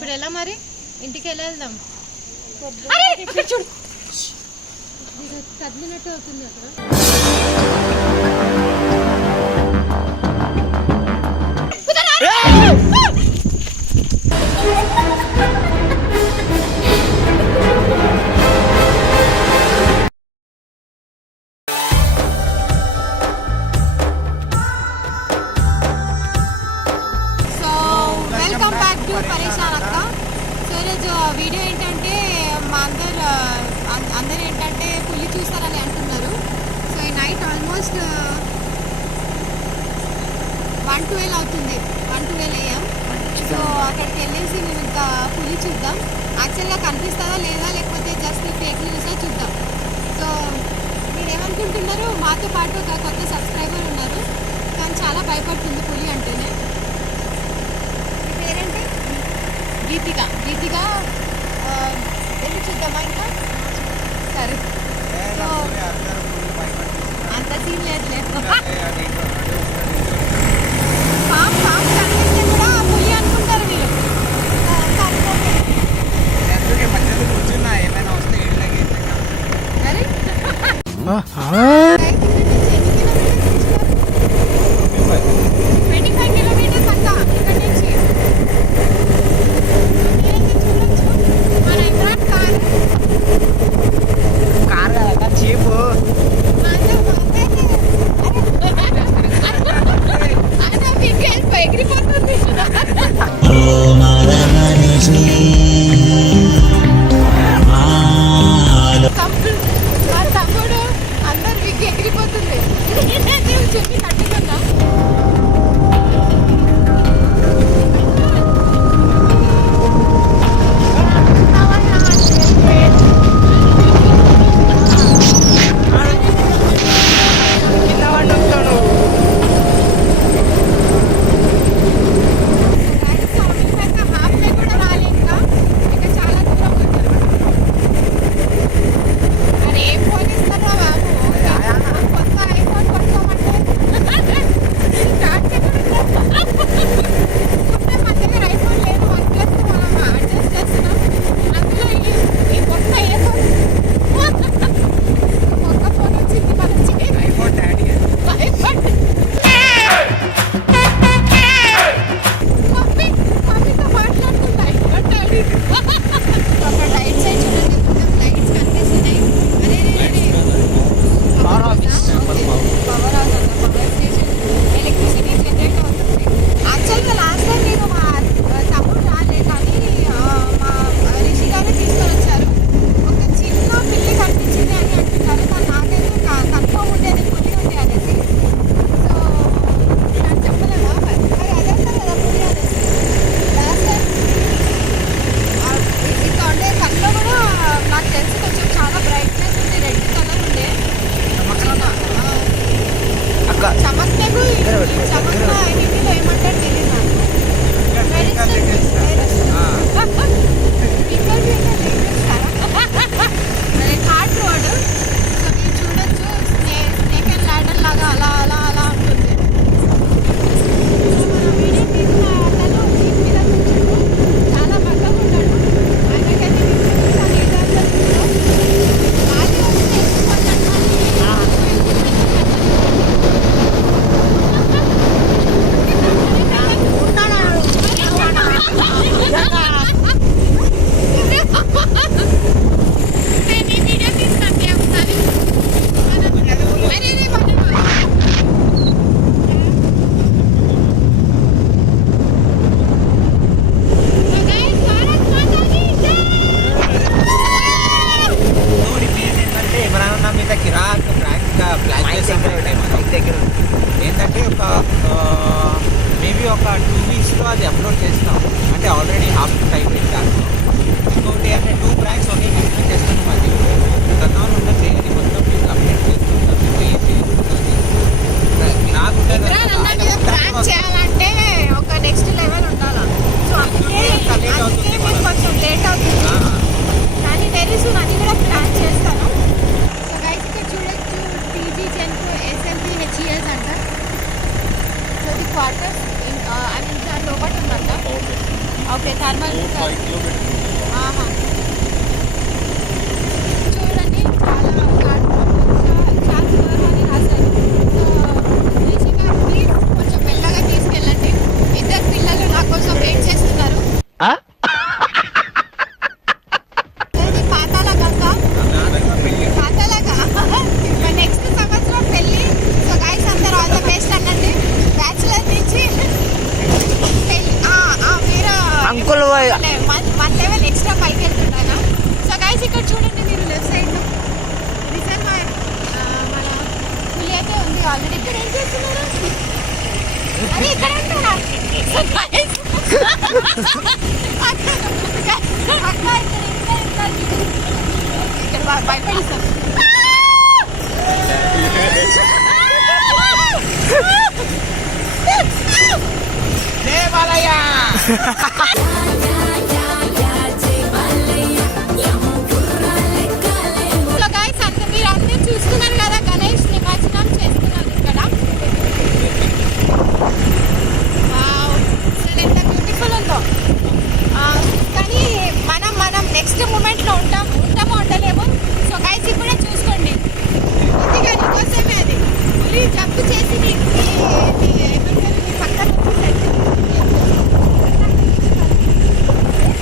ఇప్పుడు ఎలా మరి ఇంటికి ఎలా వెళ్దాం? చూడు కదిలినట్టు అవుతుంది అక్కడ. వెల్కమ్ బ్యాక్ టు పరేషాన్ అక్క. సో ఈరోజు వీడియో ఏంటంటే మా అందరు ఏంటంటే పులి చూస్తారని అంటున్నారు. సో ఈ నైట్ ఆల్మోస్ట్ 1:12 అవుతుంది, 1:12 AM. సో అక్కడికి వెళ్ళేసి మేము ఇంకా పులి చూద్దాం. యాక్చువల్గా కనిపిస్తుందా లేదా లేకపోతే జస్ట్ ఫేక్ న్యూసా చూద్దాం. సో మీరేమనుకుంటున్నారు? మాతో పాటు ఒక కొత్త సబ్స్క్రైబర్ ఉన్నారు, కానీ చాలా భయపడుతుంది పులి అంటేనే. పేరేంటి? గీతిక. వెళ్ళి చూద్దామా ఇంకా? సరే, అంత సీన్ లేదు. పాము కనిపిస్తే కూడా పులి అనుకుంటారు వీళ్ళు. అరే 25 కిలోమీటర్స్ అంట ఇక్కడ నుంచి. మన ఇమ్రాన్ కార్ కదా చీపు ఎగిరిపోతుంది. తమ్ముడు అందరు విగ్గి ఎగిరిపోతుంది. చెప్పి కట్టుకున్నా ఏంటంటే మేబీ ఒక 2 వీక్స్లో అది అప్లోడ్ చేస్తాం. అంటే ఆల్రెడీ హాఫ్ టైం పెట్టాను. ఇంకోటి అంటే 2 ప్రాంక్స్ ఒకే కంప్లీట్ చేస్తాను. మళ్ళీ గతంలో ఉన్న చేయాలి మొత్తం మీకు అప్డేట్ చేస్తుంటాను. నాకు చేయాలంటే ఒక నెక్స్ట్ లెవెల్ ఉండాలి. సో కొంచెం లేట్ అవుతుంది, కానీ వెరీ సూన్ అది కూడా ప్లాన్ చేస్తాను. సో గైస్ ఇక్కడ చూడొచ్చు టీజీ జెన్కో ఎస్ఎల్బి హెచ్ఈఎస్ అంట. So the quarters I mean దాని లోపల ఉందంట. Okay thermal 5 kilometers. ఆహా. చూడండి చాలా దూరం అని రాశారు. సో బేసిక్గా ప్లీజ్ కొంచెం మెల్లగా తీసుకెళ్ళండి. ఇద్దరు పిల్లలు నా కోసం వెయిట్ చేస్తున్నారు. ఇది పాతాళ గంగ. పాతాళ నెక్స్ట్ సంవత్సరం పెళ్ళి. సో గైస్ అందరూ ఆల్ ద బెస్ట్ అనండి. బ్యాచులర్ నుంచి పెళ్ళి మీరు అంకుల్ వన్ లెవెల్ ఎక్స్ట్రా పైకి వెళ్తుంటాగా. సో గైస్ ఇక్కడ చూడండి మీరు లెఫ్ట్ సైడ్లో రిజర్వాయర్ మన పులి అయితే ఉంది ఆల్రెడీ. ఇక్కడ ఏం చేస్తున్నారు? అది ఇక్కడ ఉంటారా? సో గైస్ ఇక్కడ భయపడిస్తాం. సో గైస్ అంత మీరు అన్నీ చూస్తున్నారు కదా, గణేష్ నిమజ్జనం చేస్తున్నారు ఇక్కడ. వావ్, అసలు ఎంత బ్యూటిఫుల్ ఉందో. కానీ మనం నెక్స్ట్ మూమెంట్లో ఉంటామో ఉండలేమో. సో గైస్ ఇప్పుడే చూసుకోండి, కొద్దిగా నీకోసమే అది పులి జంప్ చేసి మీ పక్కన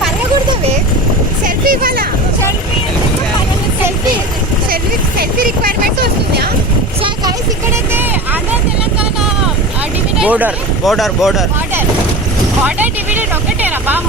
పరగకూడదవే. సెల్ఫీ ఇవ్వాలా? సెల్ఫీ రిక్వైర్మెంట్ వస్తుందా? సో గైస్ ఇక్కడైతే Andhra Telangana dividend border border dividend ఒకటేరా బాబు.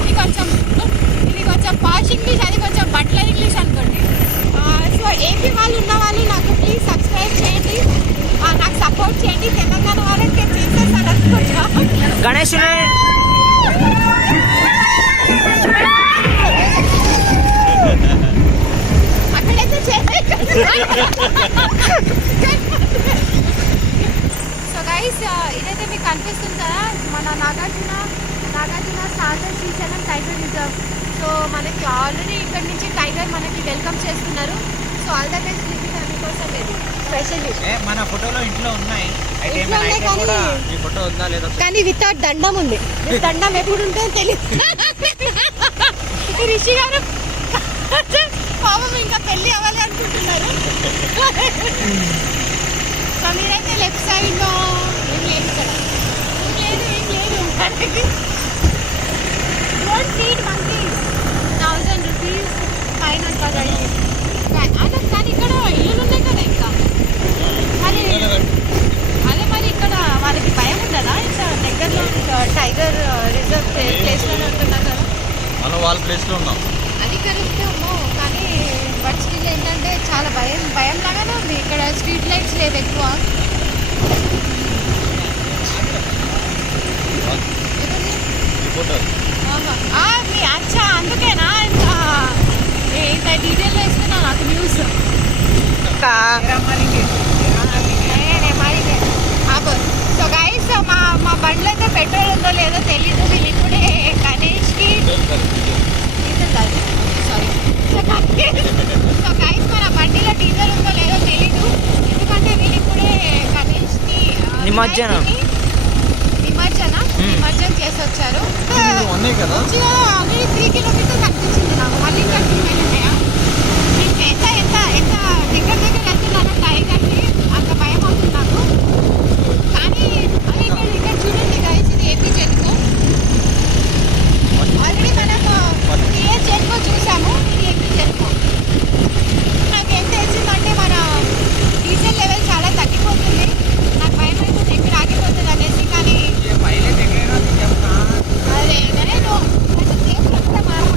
ఇది కొంచెం పాష్ ఇంగ్లీష్, అది కొంచెం బట్లర్ ఇంగ్లీష్ అనుకోండి. సో ఏపీ వాళ్ళు ఉన్న వాళ్ళు నాకు ప్లీజ్ సబ్స్క్రైబ్ చేయండి, నాకు సపోర్ట్ చేయండి. తెలంగాణ వాళ్ళకి చేసేసారు అనుకుంటా. గణేష్ అక్కడైతే సో గైస్ ఇదైతే మీకు కనిపిస్తుంది కదా మన Nagarjuna Sagar Srisailam tiger reserve. So మనకి ఆల్రెడీ ఇక్కడ నుంచి టైగర్ మనకి వెల్కమ్ చేస్తున్నారు. సో ఆల్ ద బెస్ట్ కోసం లేదు స్పెషల్లీ. మన ఫోటోలో ఇంట్లో ఉన్నాయి. ఇంట్లో ఉన్నాయి కానీ ఈ ఫోటో ఉందా లేదా? కానీ వితౌట్ దండం ఉంది. దండం ఎప్పుడు ఉంటుందో తెలియదు. రిషి గారు పాపం ఇంకా పెళ్ళి అవ్వాలి అనుకుంటున్నారు. సో మీరైతే లెఫ్ట్ సైడ్లో ఏం లేదు ఇక్కడ, ఏం లేదు don't feed monkeys. 1000 rupees fine అంటారు. కానీ ఇక్కడ ఇల్లులు ఉన్నాయి కదా ఇంకా. మరి అదే మరి ఇక్కడ వాళ్ళకి భయం ఉండదా? ఇక్కడ దగ్గరలో టైగర్ రిజర్వ్ ప్లేస్లోనే ఉంటున్నారు కదా. మనం వాళ్ళ ప్లేస్లో ఉన్నాం. అది కరెక్టే ఉన్నాం కానీ బట్ స్టిల్ ఏంటంటే చాలా భయం లాగానే ఉంది. ఇక్కడ స్ట్రీట్ లైట్స్ లేవు ఎక్కువ. మీ అచ్చా అందుకేనా ఇంత డీటెయిల్లో ఇస్తున్నా నాకు న్యూస్. సో గైస్ మా బండ్లో అయితే పెట్రోల్ ఉందో లేదో తెలీదు. వీళ్ళు ఇప్పుడే గణేష్కి సారీ. సో గైస్ మన బండిలో డీజిల్ ఉందో లేదో తెలీదు, ఎందుకంటే వీళ్ళు ఇప్పుడే గణేష్కి నిమజ్జనం చేసి వచ్చారు. ఉన్నాయి కదా 3 కిలోమీటర్స్ అనిపించింది నాకు. మళ్ళీ ఇంకా 2 ఉన్నాయా? ఇంకా ఎంత దగ్గర వెళ్తున్నాను టైగర్కి అంత భయం అవుతుంది నాకు. కానీ అది ఇక్కడ చూడండి గైస్, ఇది ఏపీ జెన్కో. ఆల్రెడీ మనం ఏ జెన్కో చూసాము, ఇది ఏపీ జెన్కో. నాకు ఎంత వచ్చిందంటే మన డీజిల్ లెవెల్ చాలా తగ్గిపోతుంది. నాకు భయం అవుతుంది ఎక్కడ ఆగిపోతుంది అనేసి. కానీ అదే నేను కొంచెం సేపు వస్తా మామ.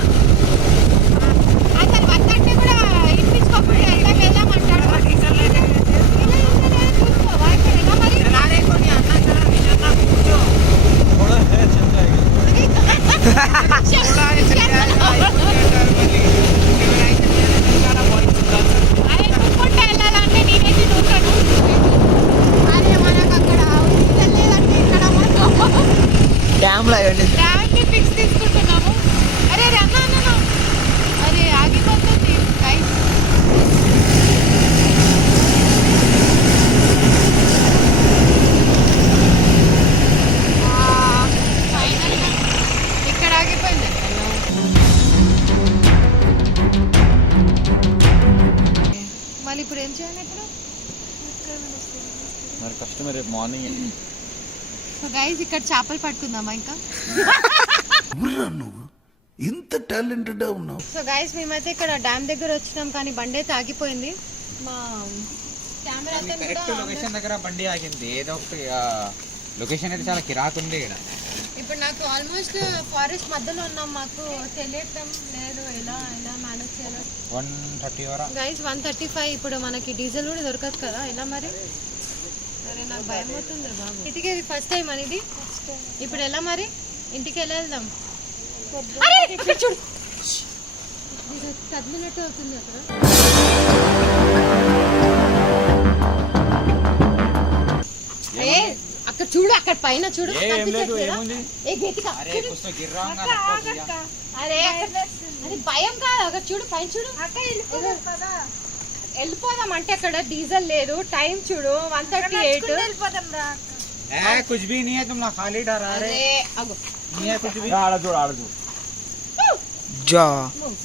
అసలు వద్దంటే కూడా ఇప్పించుకోకుండా వెళ్దామంటాడు. మరి కష్టమే రేపు మార్నింగ్. సో గైస్ ఇక్కడ చేపలు పట్టుకుందామా ఇంకా? నువ్వు ఇంత టాలెంటెడ్ ఉన్నావు. సో గైస్ మేమైతే ఇక్కడ డ్యామ్ దగ్గర వచ్చినాం కానీ బండి అయితే ఆగిపోయింది. మా కెమెరా కరెక్ట్ లొకేషన్ దగ్గర బండి ఆగింది. ఏదో ఒకటి లొకేషన్ అయితే చాలా కిరాక్ ఉంది ఇక్కడ. ఇప్పుడు నాకు ఆల్మోస్ట్ ఫారెస్ట్ మధ్యలో ఉన్నాం, మాకు తెలియటం లేదు ఎలా మేనేజ్ చేయాలో. 130 వరా గైస్ 135. ఇప్పుడు మనకి డీజిల్ కూడా దొరకదు కదా, ఎలా మరి? అరే నాకు భయం అవుతుంది బాబు. ఇంటికి ఫస్ట్ టైం అనేది. ఇప్పుడు ఎలా మరి? ఇంటికి ఎలా వెళ్దాం? అరే అక్కడ చూడు, కదిలినట్టు అవుతుంది అక్కడ. ఏ అక్కడ చూడు, అక్కడ పైన చూడు. అరే భయం కాదు, అక్కడ చూడు పైన చూడు. వెళ్ళిపోదాం అంటే అక్కడ డీజిల్ లేదు. టైం చూడు 138. कुछ भी नहीं है, तुम लोग खाली डरा रहे అగో नहीं है कुछ भी. ఆడ చూడు జా move.